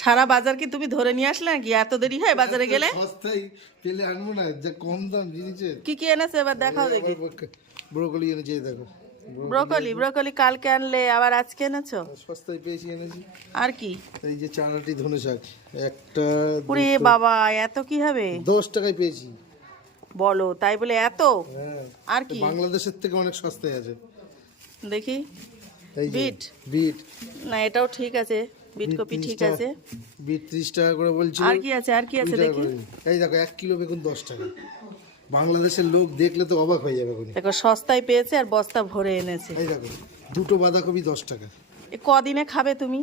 সারা বাজার কি তুমি ধরে নিয়ে আসলে নাকি? এত দেরি হয় বাজারে গেলে? সস্তায় পেলে আনবো না, যে কম দাম জিনিসের। কি কি এনেছে এবার দেখাও দেখি। ব্রোকলি এনেছি, এই দেখো। ব্রোকলি, ব্রোকলি কালকে আনলে আবার আজকে এনেছো? সস্তায় পেয়েছি, এনেছি। আর কি? এই যে চারাটি ধনে শাক, একটা ওরে বাবা, এত কি হবে? 10 টাকায় পেয়েছি। বলো তাই বলে এত? হ্যাঁ, আর কি? বাংলাদেশের থেকে অনেক সস্তায় আছে। দেখি। এই যে বিট, বিট না এটাও ঠিক আছে, বিট কপি ঠিক আছে। বিট 30 টাকা করে বলছিল। আর কি আছে, আর কি আছে 20 টাকা দেখি। করে। এই দেখো 1 কিলো বেগুন 10 টাকা। বাংলাদেশের লোক দেখলে তো অবাক হয়ে যাবে। দেখো সস্তায় পেয়েছে আর বস্তা ভরে এনেছে। এই দেখো দুটো বাঁধাকপি 10 টাকা। এ কদিনে খাবে তুমি?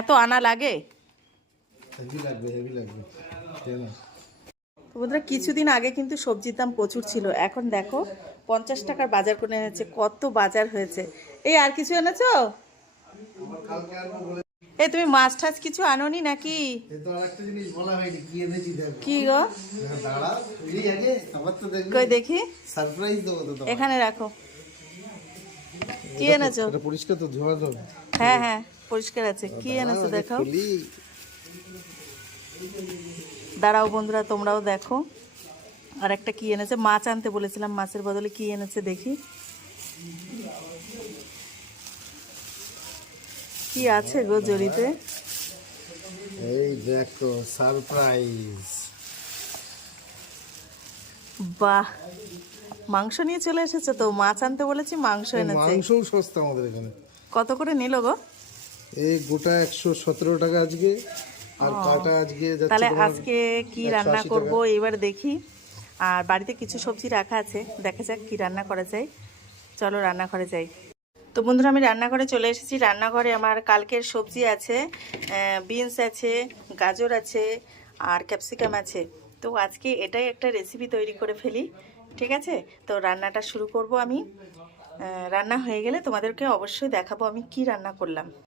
এত আনা লাগে? হেভি লাগবে, হেভি লাগবে। কেন? তো বন্ধুরা, কিছুদিন আগে কিন্তু সবজির দাম প্রচুর ছিল, এখন দেখো 50 টাকার বাজার করে এনেছে। কত বাজার হয়েছে। এই আর কিছু এনেছো? আমার কালকে আনবো বলে। এই তুমি মাছ টাছ কিছু আনোনি নাকি? এই তো আরেকটা জিনিস বলা হয়নি, কি এনেছি দেখো। কি গো? দাঁড়া, এই আগে আবার তো দেখবে। কই দেখি। সারপ্রাইজ দেবো তো তোমায়। এখানে রাখো। কি এনেছো? এটা পরিষ্কার তো, ধোয়া ধোয়া। হ্যাঁ হ্যাঁ, পরিষ্কার আছে। কি এনেছো দেখাও। দাঁড়াও বন্ধুরা, তোমরাও দেখো। আর একটা কি এনেছে, মাছ আনতে বলেছিলাম, মাছের বদলে কি এনেছে দেখি। কি আছে গো জড়িতে? এই দেখো সারপ্রাইজ। বাহ, মাংস নিয়ে চলে এসেছে তো। মাছ আনতে বলেছি, মাংস এনেছে। মাংসও সস্তা আমাদের এখানে। কত করে নিল গো? এই গোটা 117 টাকা আজকে, আর কাটা আজকে যাচ্ছে তাহলে তোমার আজকে কি 180 রান্না টাকা। করব এবার দেখি। আর বাড়িতে কিছু সবজি রাখা আছে, দেখা যাক কি রান্না করা যায়। চলো রান্নাঘরে যাই। তো বন্ধুরা, আমি রান্নাঘরে চলে এসেছি। রান্নাঘরে আমার কালকের সবজি আছে, বিনস আছে, গাজর আছে, আর ক্যাপসিকাম আছে। তো আজকে এটাই একটা রেসিপি তৈরি করে ফেলি, ঠিক আছে? তো রান্নাটা শুরু করব আমি। রান্না হয়ে গেলে তোমাদেরকে অবশ্যই দেখাবো আমি কি রান্না করলাম।